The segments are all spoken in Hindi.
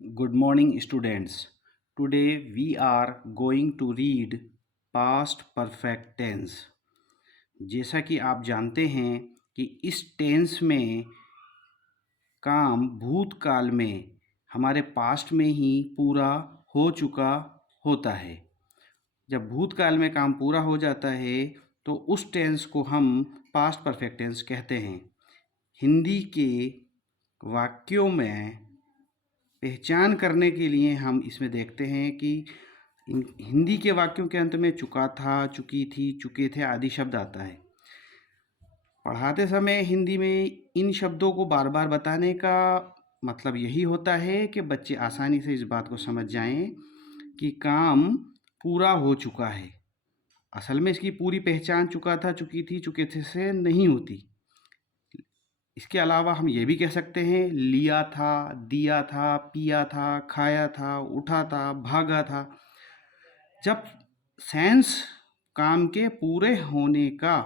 Good morning, students. Today we are going to read past perfect tense. जैसा कि आप जानते हैं कि इस टेंस में काम भूतकाल में हमारे पास्ट में ही पूरा हो चुका होता है। जब भूतकाल में काम पूरा हो जाता है तो उस टेंस को हम पास्ट परफेक्ट टेंस कहते हैं। हिंदी के वाक्यों में पहचान करने के लिए हम इसमें देखते हैं कि हिंदी के वाक्यों के अंत में चुका था, चुकी थी, चुके थे आदि शब्द आता है। पढ़ाते समय हिंदी में इन शब्दों को बार बार बताने का मतलब यही होता है कि बच्चे आसानी से इस बात को समझ जाएं कि काम पूरा हो चुका है। असल में इसकी पूरी पहचान चुका था, चुकी थी, चुके थे से नहीं होती। इसके अलावा हम ये भी कह सकते हैं लिया था, दिया था, पिया था, खाया था, उठा था, भागा था। जब सेंस काम के पूरे होने का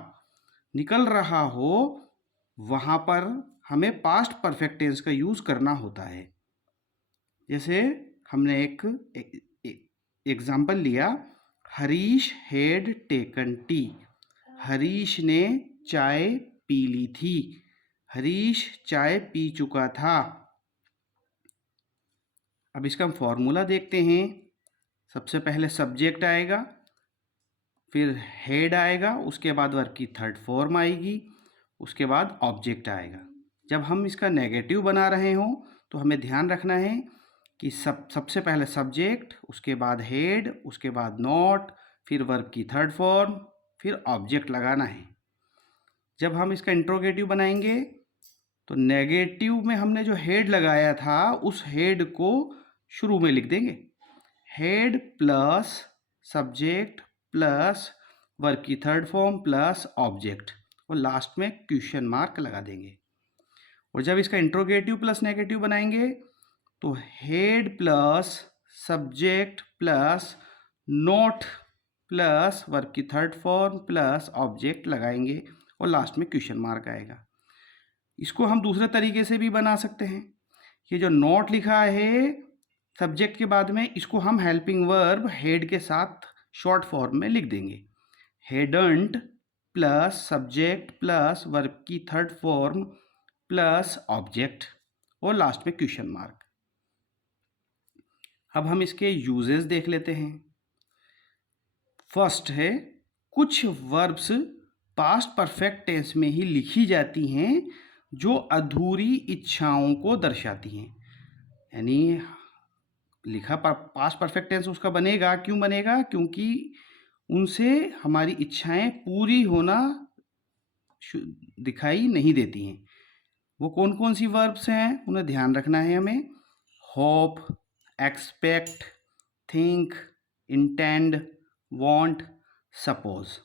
निकल रहा हो वहाँ पर हमें पास्ट परफेक्ट टेंस का यूज़ करना होता है। जैसे हमने एक एग्जाम्पल लिया, Harish had taken T. Harish ने चाय पी ली थी। हरीश चाय पी चुका था। अब इसका हम फॉर्मूला देखते हैं। सबसे पहले सब्जेक्ट आएगा, फिर हेड आएगा, उसके बाद वर्ब की थर्ड फॉर्म आएगी, उसके बाद ऑब्जेक्ट आएगा। जब हम इसका नेगेटिव बना रहे हों तो हमें ध्यान रखना है कि सबसे पहले सब्जेक्ट, उसके बाद हेड, उसके बाद नॉट, फिर वर्ब की थर्ड फॉर्म, फिर ऑब्जेक्ट लगाना है। जब हम इसका इंट्रोगेटिव बनाएंगे तो नेगेटिव में हमने जो हेड लगाया था उस हेड को शुरू में लिख देंगे। Head plus subject plus verb की थर्ड फॉर्म प्लस ऑब्जेक्ट, और लास्ट में क्वेश्चन मार्क लगा देंगे। और जब इसका इंट्रोगेटिव प्लस नेगेटिव बनाएंगे तो head plus subject plus note plus verb की थर्ड फॉर्म प्लस ऑब्जेक्ट लगाएंगे और लास्ट में क्वेश्चन मार्क आएगा। इसको हम दूसरे तरीके से भी बना सकते हैं। ये जो नोट लिखा है सब्जेक्ट के बाद में, इसको हम हेल्पिंग वर्ब हेड के साथ शॉर्ट फॉर्म में लिख देंगे। हेडंट प्लस सब्जेक्ट प्लस वर्ब की थर्ड फॉर्म प्लस ऑब्जेक्ट और लास्ट में क्वेश्चन मार्क। अब हम इसके यूजेस देख लेते हैं। फर्स्ट है, कुछ वर्ब्स पास्ट परफेक्ट टेंस में ही लिखी जाती हैं जो अधूरी इच्छाओं को दर्शाती हैं। यानी लिखा पास्ट परफेक्ट टेंस उसका बनेगा, क्यों बनेगा? क्योंकि उनसे हमारी इच्छाएं पूरी होना दिखाई नहीं देती हैं। वो कौन कौन सी वर्ब्स हैं उन्हें ध्यान रखना है हमें। Hope, expect, think, intend, want, suppose,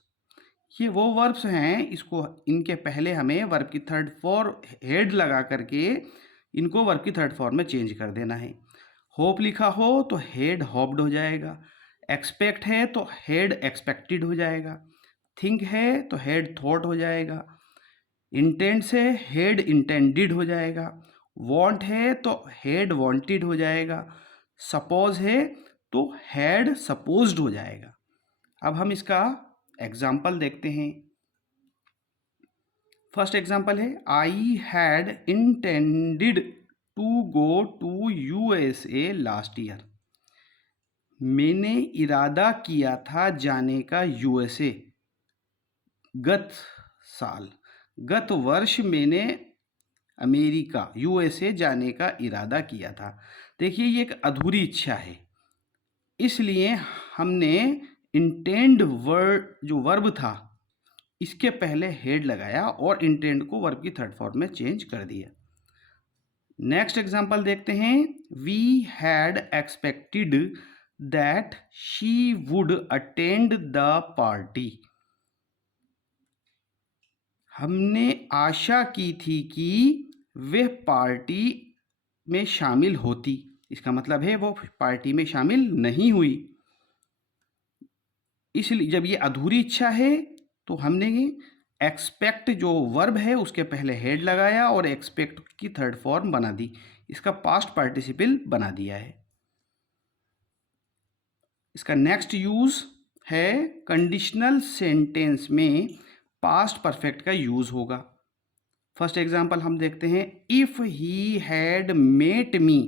ये वो वर्ब्स हैं। इसको इनके पहले हमें वर्ब की थर्ड फॉर्म हेड लगा करके इनको वर्ब की थर्ड फॉर्म में चेंज कर देना है। होप लिखा हो तो हेड होप्ड हो जाएगा, एक्सपेक्ट है तो हेड एक्सपेक्टेड हो जाएगा, थिंक है तो हेड थॉट हो जाएगा, इंटेंट से हेड इंटेंडेड हो जाएगा, वांट है तो हेड वांटेड हो जाएगा, सपोज है तो हेड सपोज्ड हो जाएगा। अब हम इसका एग्जाम्पल देखते हैं। फर्स्ट एग्जाम्पल है, I had intended to go to USA last year. मैंने इरादा किया था जाने का यूएसए गत साल। गत वर्ष मैंने अमेरिका यूएसए जाने का इरादा किया था। देखिए ये एक अधूरी इच्छा है, इसलिए हमने इंटेंड वर्ड जो वर्ब था इसके पहले हेड लगाया और इंटेंड को वर्ब की थर्ड फॉर्म में चेंज कर दिया। नेक्स्ट एग्जांपल देखते हैं। We had expected that she would attend the party. हमने आशा की थी कि वह पार्टी में शामिल होती। इसका मतलब है वो पार्टी में शामिल नहीं हुई। इसलिए जब ये अधूरी इच्छा है तो हमने एक्सपेक्ट जो वर्ब है उसके पहले हेड लगाया और एक्सपेक्ट की थर्ड फॉर्म बना दी। इसका पास्ट पार्टिसिपल बना दिया है। इसका नेक्स्ट यूज है कंडीशनल सेंटेंस में पास्ट परफेक्ट का यूज होगा। फर्स्ट एग्जांपल हम देखते हैं, if he had met me,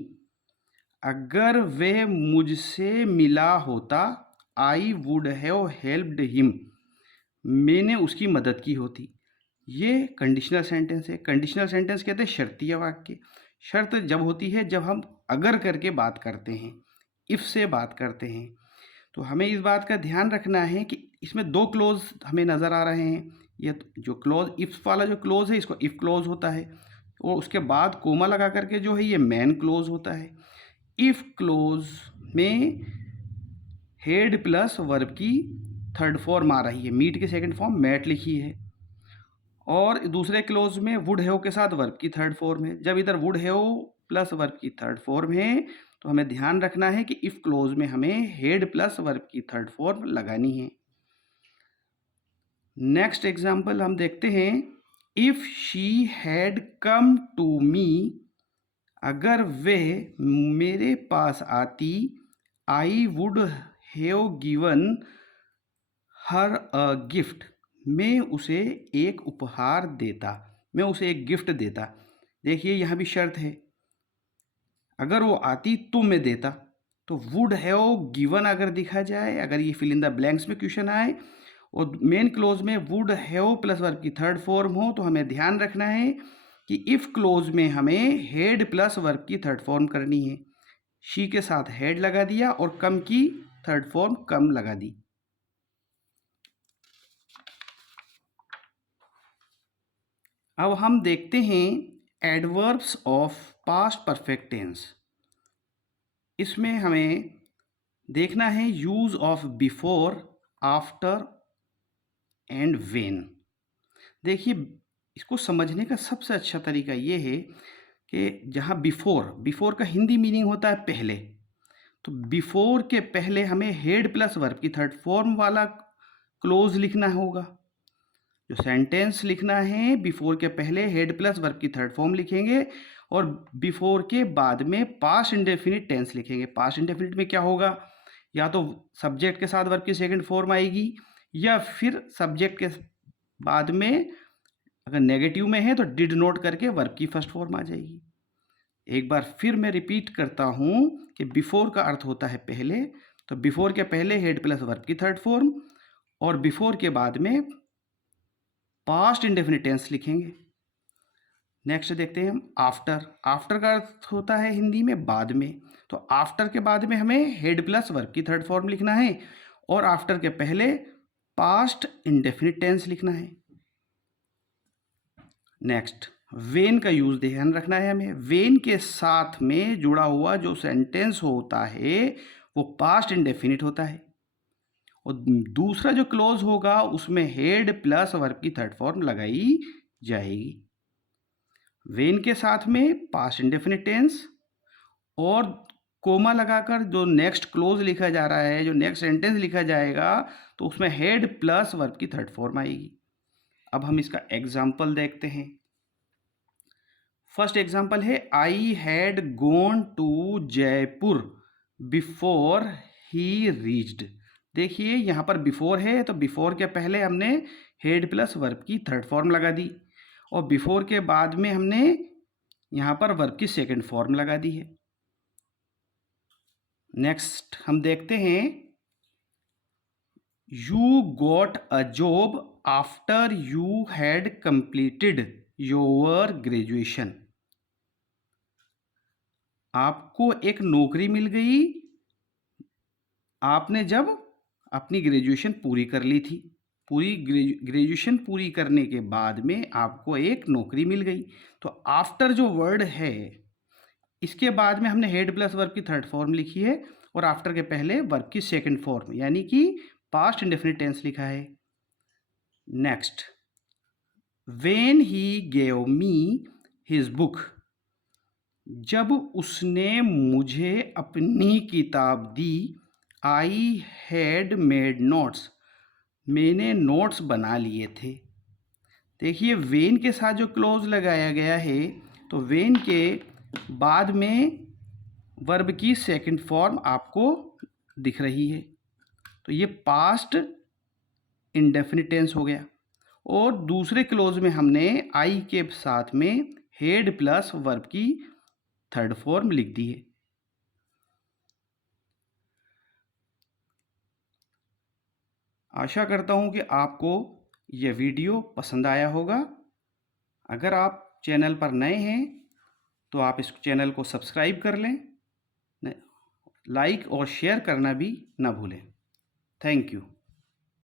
अगर वह मुझसे मिला होता, I would have helped him, मैंने उसकी मदद की होती। ये कंडीशनल सेंटेंस है। कंडीशनल सेंटेंस कहते हैं शर्तीय वाक्य। शर्त जब होती है जब हम अगर करके बात करते हैं, इफ से बात करते हैं। तो हमें इस बात का ध्यान रखना है कि इसमें दो क्लोज हमें नज़र आ रहे हैं। ये जो क्लोज इफ वाला जो क्लोज है इसको इफ क्लोज होता है, और उसके बाद कोमा लगा करके जो है ये मैन क्लोज होता है। इफ क्लोज में हेड प्लस वर्ब की थर्ड फॉर्म आ रही है, मीट की सेकंड फॉर्म मैट लिखी है, और दूसरे क्लोज में वुड हैव के साथ वर्ब की थर्ड फॉर्म है। जब इधर वुड हैव प्लस वर्ब की थर्ड फॉर्म है तो हमें ध्यान रखना है कि इफ क्लोज में हमें हेड प्लस वर्ब की थर्ड फॉर्म लगानी है। नेक्स्ट एग्जांपल हम देखते हैं, if she had come to me, अगर वे मेरे पास आती, I would have given her a gift, मैं उसे एक उपहार देता, मैं उसे एक गिफ्ट देता। देखिए यहाँ भी शर्त है, अगर वो आती तो मैं देता। तो वुड हैव गिवन अगर दिखा जाए, अगर ये फिल इन द ब्लैंक्स में क्वेश्चन आए और मेन क्लोज में वुड हैव प्लस वर्ब की थर्ड फॉर्म हो, तो हमें ध्यान रखना है कि इफ क्लोज में हमें हेड प्लस वर्ब की थर्ड फॉर्म करनी है। शी के साथ हेड लगा दिया और कम की थर्ड फॉर्म कम लगा दी। अब हम देखते हैं adverbs of past perfect tense. इसमें हमें देखना है use of before, after and when. देखिए इसको समझने का सबसे अच्छा तरीका ये है कि जहाँ बिफोर का हिंदी मीनिंग होता है पहले, तो बिफोर के पहले हमें हेड प्लस वर्ब की थर्ड फॉर्म वाला क्लोज लिखना होगा। जो सेंटेंस लिखना है बिफोर के पहले हेड प्लस वर्ब की थर्ड फॉर्म लिखेंगे, और बिफोर के बाद में पास्ट इंडेफिनिट टेंस लिखेंगे। पास्ट इंडेफिनिट में क्या होगा, या तो सब्जेक्ट के साथ वर्ब की सेकंड फॉर्म आएगी, या फिर सब्जेक्ट के बाद में अगर नेगेटिव में है तो डिड नोट करके वर्ब की फर्स्ट फॉर्म आ जाएगी। एक बार फिर मैं रिपीट करता हूँ कि बिफोर का अर्थ होता है पहले, तो बिफोर के पहले हेड प्लस वर्ब की थर्ड फॉर्म, और बिफोर के बाद में पास्ट इंडेफिनिट टेंस लिखेंगे। नेक्स्ट देखते हैं हम आफ्टर। आफ्टर का अर्थ होता है हिंदी में बाद में, तो आफ्टर के बाद में हमें हेड प्लस वर्ब की थर्ड फॉर्म लिखना है, और आफ्टर के पहले पास्ट इंडेफिनिट टेंस लिखना है। नेक्स्ट वेन का यूज ध्यान रखना है हमें। वेन के साथ में जुड़ा हुआ जो सेंटेंस होता है वो पास्ट इंडेफिनिट होता है, और दूसरा जो क्लोज होगा उसमें हेड प्लस वर्ब की थर्ड फॉर्म लगाई जाएगी। वेन के साथ में पास्ट इंडेफिनिट टेंस, और कोमा लगाकर जो नेक्स्ट क्लोज लिखा जा रहा है, जो नेक्स्ट सेंटेंस लिखा जाएगा, तो उसमें हेड प्लस वर्ब की थर्ड फॉर्म आएगी। अब हम इसका एग्जाम्पल देखते हैं। फर्स्ट एग्जाम्पल है, I had gone to Jaipur before he reached. देखिए यहाँ पर बिफोर है, तो बिफोर के पहले हमने हेड प्लस वर्ब की थर्ड फॉर्म लगा दी, और बिफोर के बाद में हमने यहाँ पर वर्ब की सेकंड फॉर्म लगा दी है। नेक्स्ट हम देखते हैं, you got a job after you had completed your graduation. आपको एक नौकरी मिल गई आपने जब अपनी ग्रेजुएशन पूरी कर ली थी। पूरी ग्रेजुएशन पूरी करने के बाद में आपको एक नौकरी मिल गई। तो आफ्टर जो वर्ड है इसके बाद में हमने हेड प्लस वर्ब की थर्ड फॉर्म लिखी है, और आफ्टर के पहले वर्ब की सेकंड फॉर्म यानी कि पास्ट इंडेफिनिट टेंस लिखा है। Next, when he gave me his book. जब उसने मुझे अपनी किताब दी, आई हैड मेड नोट्स। मैंने नोट्स बना लिए थे। देखिए वेन के साथ जो क्लोज लगाया गया है, तो वेन के बाद में वर्ब की सेकंड फॉर्म आपको दिख रही है, तो ये पास्ट इंडेफिनिट टेंस हो गया। और दूसरे क्लोज में हमने आई के साथ में हेड प्लस वर्ब की थर्ड फॉर्म लिख दी है। आशा करता हूं कि आपको यह वीडियो पसंद आया होगा। अगर आप चैनल पर नए हैं तो आप इस चैनल को सब्सक्राइब कर लें, लाइक और शेयर करना भी ना भूलें। Thank you.